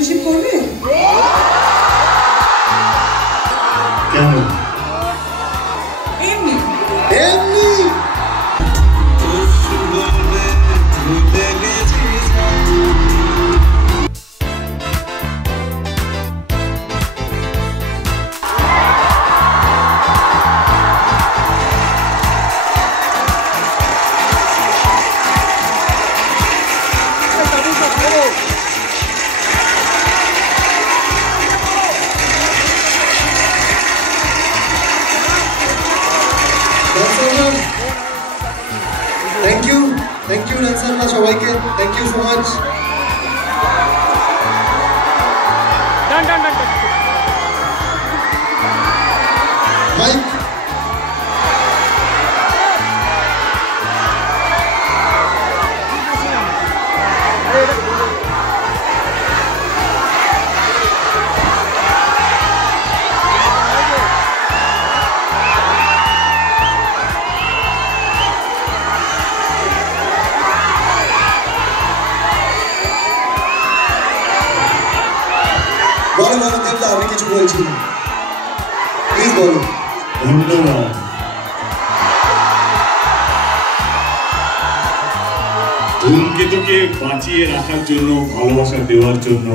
Friendship করবে? কেন? এমনি এমনি Thank you Ransarla সবাইকে thank you so much done Mike বলো দেবদা আমি কিছু বলছি প্লিজ বলো ধন্যবাদ ধূমকেতুকে বাঁচিয়ে রাখার জন্য ভালোবাসা দেওয়ার জন্য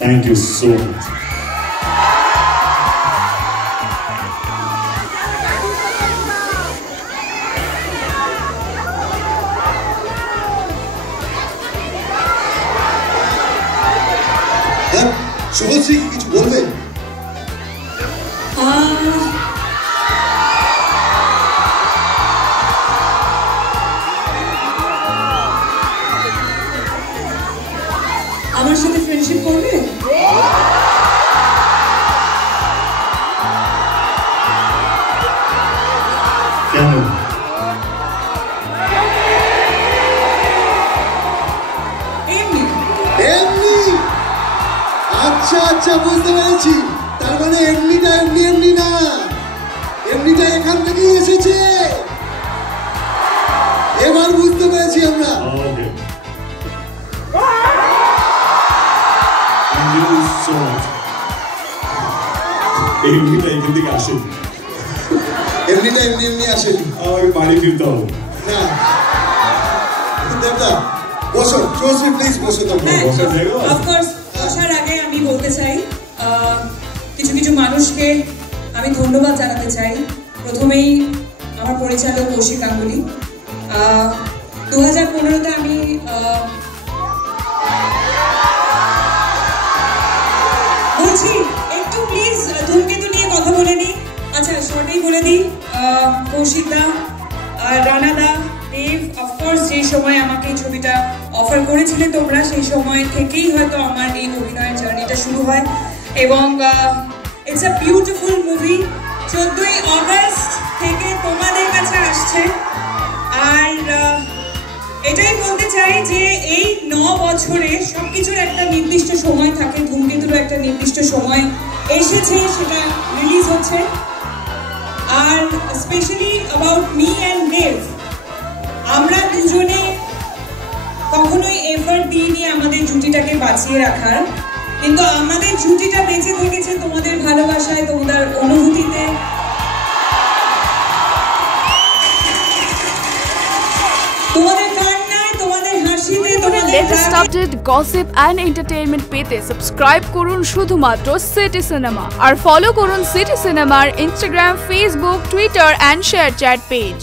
thank you so much Subhashree কি কিছু বলবেন? আমার সাথে ফ্রেন্ডশিপ করবে? কেন? এমনি এমনি আচ্ছা আচ্ছা বুঝতে পেরেছি তার মানে এমনিটা এমনি না এমনিটা এখান থেকেই এসেছে এবার বুঝতে পেরেছি আমরা এমনিটা এখান থেকে আসেনি এমনিটা এমনি আসেনি আমাকে বাড়ি ফিরতে হবে না দেবদা বসো চৌধুরী প্লিজ বসো তো অফকোর্স বসার আগে আমি বলতে চাই কিছু কিছু মানুষকে আমি ধন্যবাদ জানাতে চাই প্রথমেই আমার পরিচালক কৌশিক গাঙ্গুলি 2015-তে আমি বলছি একটু প্লিজ ধূমকেতু নিয়ে কথা বলে নিই আচ্ছা শর্টেই বলে দিই কৌশিক দা রানা দা দেব অফকোর্স যে সময় আমাকে এই ছবিটা অফার করেছিলে তোমরা সেই সময় থেকেই হয়তো আমার এই অভিনয়ের জার্নিটা শুরু হয় এবং ইটস আ বিউটিফুল মুভি 14ই অগস্ট থেকে তোমাদের কাছে আসছে আর এটাই বলতে চাই যে এই 9 বছরে সবকিছুর একটা নির্দিষ্ট সময় থাকে ধূমকেতুর একটা নির্দিষ্ট সময় এসেছে সেটা রিলিজ হচ্ছে আর স্পেশালি অ্যাবাউট মি অ্যান্ড দেব আমরা দুজনে কখনোই এফর্ট দিইনি আমাদের জুটিটাকে বাঁচিয়ে রাখার কিন্তু আমাদের জুটিটা বেঁচে থেকেছে তোমাদের ভালোবাসায় তোমাদের অনুভূতিতে তোমাদের কান্নায় তোমাদের হাসিতে তোমাদের latest update gossip and entertainment পেতে সাবস্ক্রাইব করুন শুধুমাত্র সিটি সিনেমা আর ফলো করুন সিটি সিনেমার Instagram Facebook Twitter and ShareChat page